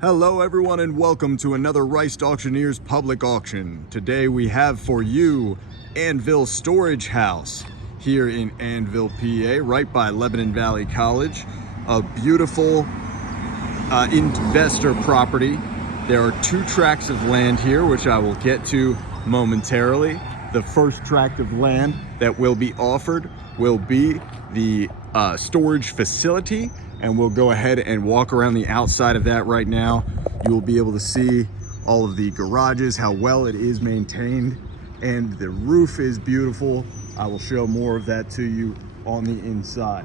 Hello everyone and welcome to another Reist Auctioneers public auction. Today we have for you Annville Storage House here in Annville, PA, right by Lebanon Valley College. A beautiful investor property. There are two tracts of land here, which I will get to momentarily. The first tract of land that will be offered will be the storage facility, and we'll go ahead and walk around the outside of that right now. You will be able to see all of the garages, how well it is maintained, and the roof is beautiful. I will show more of that to you on the inside.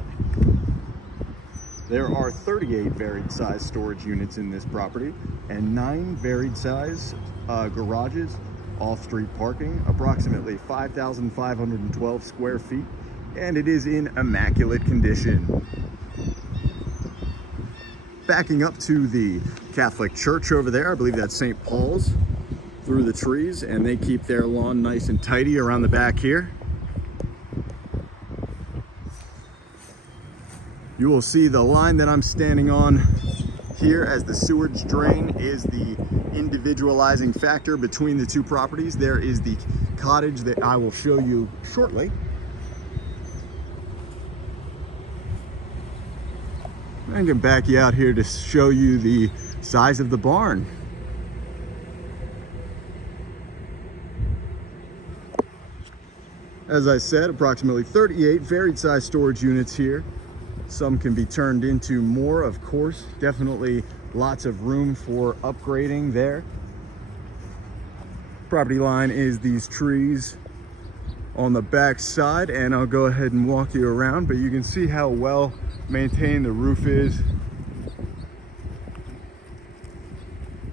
There are 38 varied size storage units in this property and 9 varied size garages, off-street parking, approximately 5,512 square feet, and it is in immaculate condition. Backing up to the Catholic church over there, I believe that's St. Paul's, through the trees, and they keep their lawn nice and tidy around the back here. You will see the line that I'm standing on here as the sewage drain is the individualizing factor between the two properties. There is the cottage that I will show you shortly. I can back you out here to show you the size of the barn. As I said, approximately 38 varied size storage units here. Some can be turned into more, of course. Definitely lots of room for upgrading there. Property line is these trees on the back side, and I'll go ahead and walk you around, but you can see how well maintained the roof is.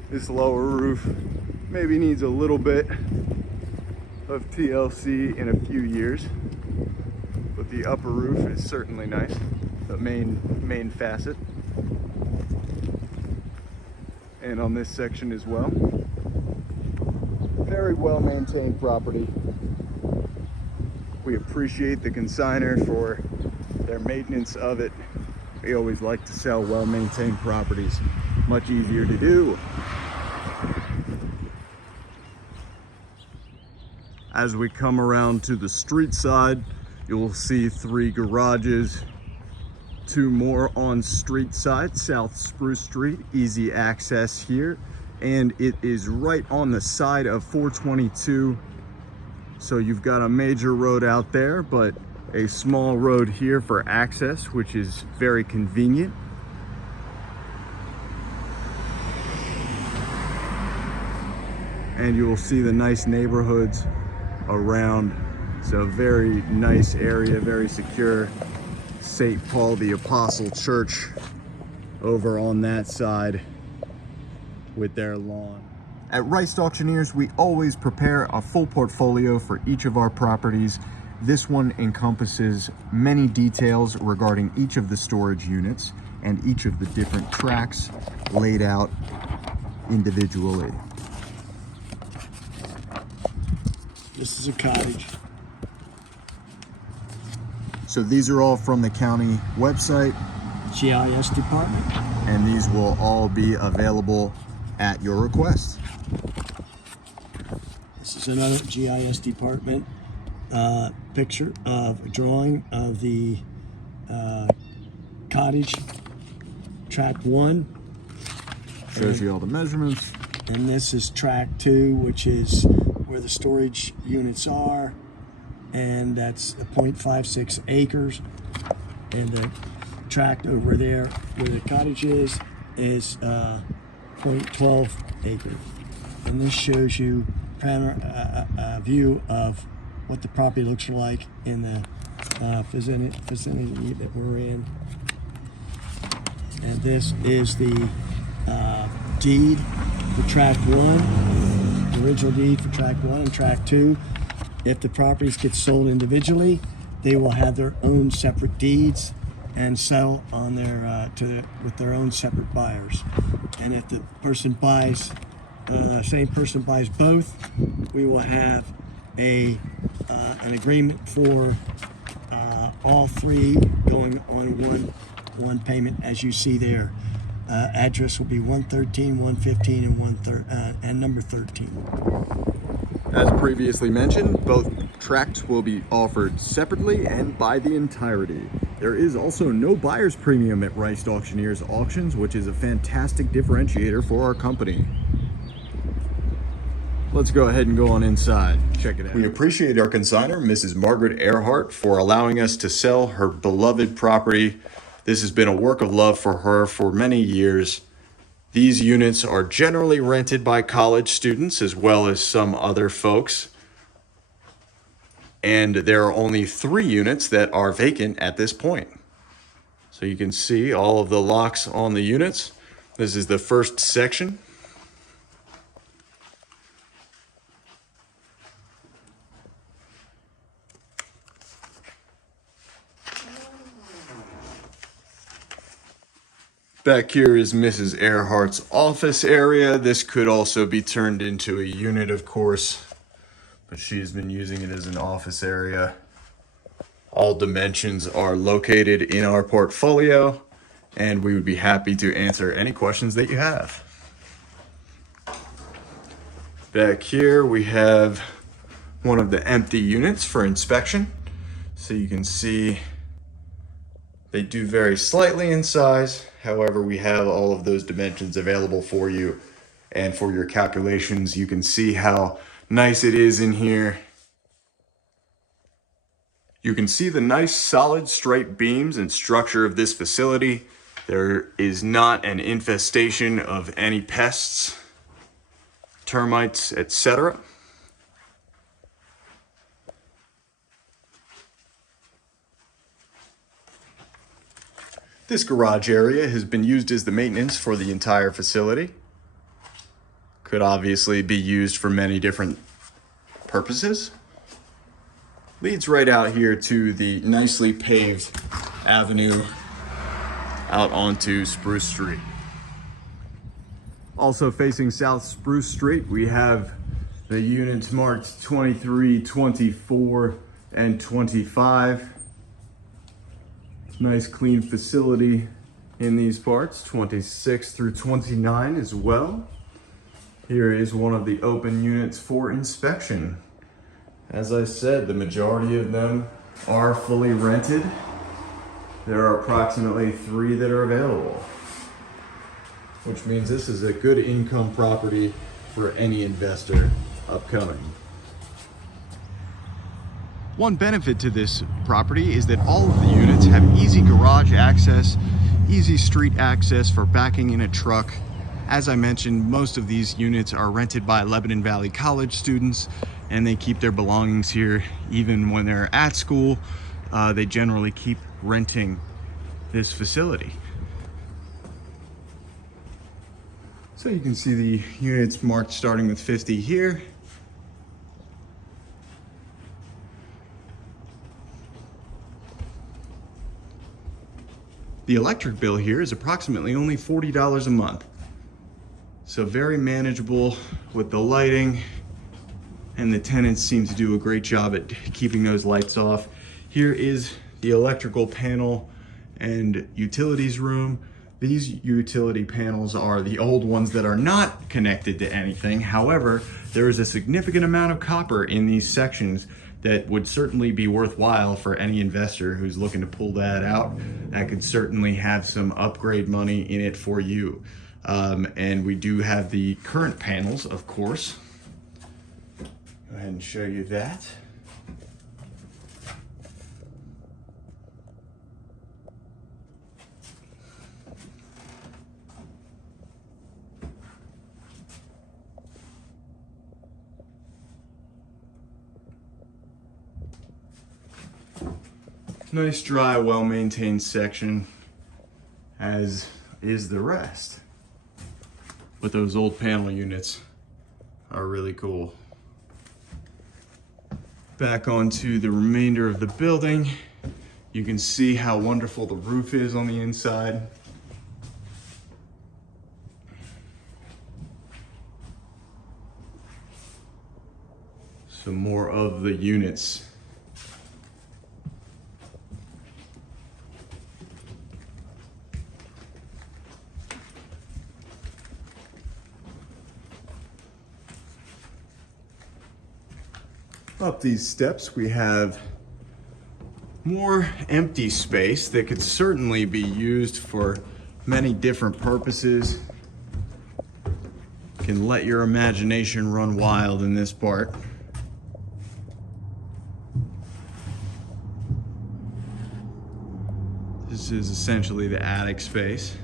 This lower roof maybe needs a little bit of TLC in a few years, but the upper roof is certainly nice, the main facet. And on this section as well. Very well maintained property. We appreciate the consignor for their maintenance of it. We always like to sell well-maintained properties. Much easier to do. As we come around to the street side, you'll see 3 garages, 2 more on street side, South Spruce Street, easy access here. And it is right on the side of 422. So you've got a major road out there, but a small road here for access, which is very convenient. And you will see the nice neighborhoods around. It's a very nice area, very secure. St. Paul the Apostle Church over on that side with their lawn. At Reist Auctioneers, we always prepare a full portfolio for each of our properties. This one encompasses many details regarding each of the storage units and each of the different tracts laid out individually. This is a cottage. So these are all from the county website. GIS department. And these will all be available at your request. This is another GIS department picture of a drawing of the cottage, tract 1. Shows you all the measurements. And this is tract 2, which is where the storage units are. And that's 0.56 acres. And the tract over there where the cottage is 0.12 acres. And this shows you a view of what the property looks like in the vicinity that we're in. And this is the deed for tract 1, the original deed for tract 1 and tract 2. If the properties get sold individually, they will have their own separate deeds and sell on their with their own separate buyers. And if the person buys, same person buys both, we will have an agreement for all 3 going on one payment, as you see there. Address will be 113, 115, and number 13. As previously mentioned, both tracts will be offered separately and by the entirety. There is also no buyer's premium at Reist Auctioneers auctions, which is a fantastic differentiator for our company. Let's go ahead and go on inside. Check it out. We appreciate our consignor, Mrs. Margaret Earhart, for allowing us to sell her beloved property. This has been a work of love for her for many years. These units are generally rented by college students as well as some other folks. And there are only 3 units that are vacant at this point. So you can see all of the locks on the units. This is the first section. Back here is Mrs. Earhart's office area. This could also be turned into a unit, of course, but she's been using it as an office area. All dimensions are located in our portfolio, and we would be happy to answer any questions that you have. Back here, we have one of the empty units for inspection. So you can see they do vary slightly in size. However, we have all of those dimensions available for you. And for your calculations, you can see how nice it is in here. You can see the nice solid straight beams and structure of this facility. There is not an infestation of any pests, termites, etc. This garage area has been used as the maintenance for the entire facility. Could obviously be used for many different purposes. Leads right out here to the nicely paved avenue out onto Spruce Street. Also facing South Spruce Street, we have the units marked 23, 24, and 25. Nice clean facility in these parts, 26 through 29 as well. Here is one of the open units for inspection. As I said, the majority of them are fully rented. There are approximately 3 that are available, which means this is a good income property for any investor upcoming. One benefit to this property is that all of the units have easy garage access, easy street access for backing in a truck. As I mentioned, most of these units are rented by Lebanon Valley College students, and they keep their belongings here even when they're at school. They generally keep renting this facility. So you can see the units marked starting with 50 here. The electric bill here is approximately only $40 a month. So very manageable with the lighting, and the tenants seem to do a great job at keeping those lights off. Here is the electrical panel and utilities room. These utility panels are the old ones that are not connected to anything. However, there is a significant amount of copper in these sections that would certainly be worthwhile for any investor who's looking to pull that out. That could certainly have some upgrade money in it for you. And we do have the current panels, of course. Go ahead and show you that. Nice, dry, well-maintained section, as is the rest. But those old panel units are really cool. Back onto the remainder of the building, you can see how wonderful the roof is on the inside. Some more of the units. Up these steps, we have more empty space that could certainly be used for many different purposes. You can let your imagination run wild in this part. This is essentially the attic space.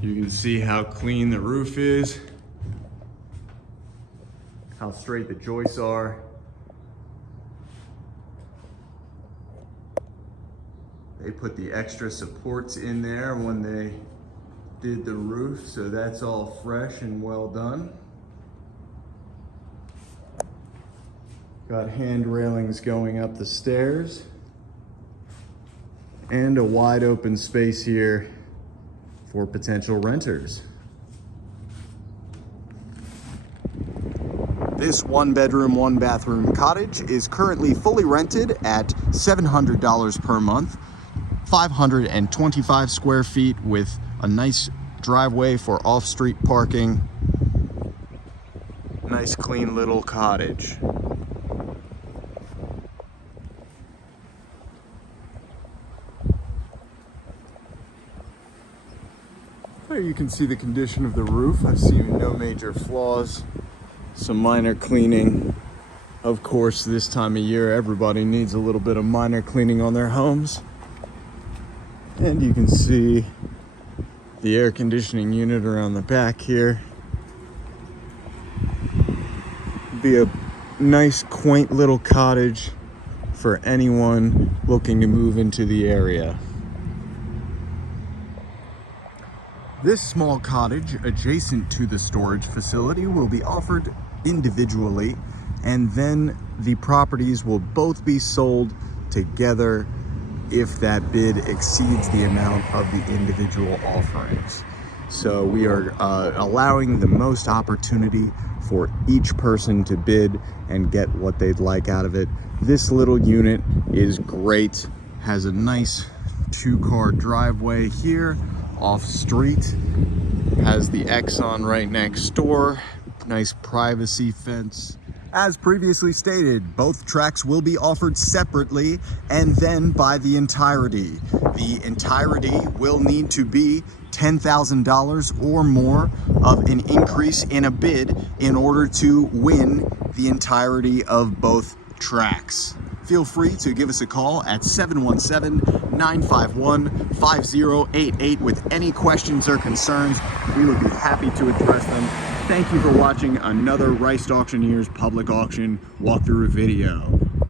You can see how clean the roof is, how straight the joists are. They put the extra supports in there when they did the roof, so that's all fresh and well done. Got hand railings going up the stairs and a wide open space here for potential renters. This 1-bedroom, 1-bathroom cottage is currently fully rented at $700 per month, 525 square feet with a nice driveway for off-street parking. Nice clean little cottage. There you can see the condition of the roof. I've seen no major flaws. Some minor cleaning. Of course, this time of year, everybody needs a little bit of minor cleaning on their homes. And you can see the air conditioning unit around the back here. Be a nice, quaint little cottage for anyone looking to move into the area. This small cottage adjacent to the storage facility will be offered individually, and then the properties will both be sold together if that bid exceeds the amount of the individual offerings. So we are allowing the most opportunity for each person to bid and get what they'd like out of it. This little unit is great, has a nice 2-car driveway here off street, has the Exxon right next door, nice privacy fence. As previously stated, both tracts will be offered separately and then by the entirety. The entirety will need to be $10,000 or more of an increase in a bid in order to win the entirety of both tracts. Feel free to give us a call at 717-951-5088 with any questions or concerns. We would be happy to address them. Thank you for watching another Reist Auctioneers public auction walkthrough video.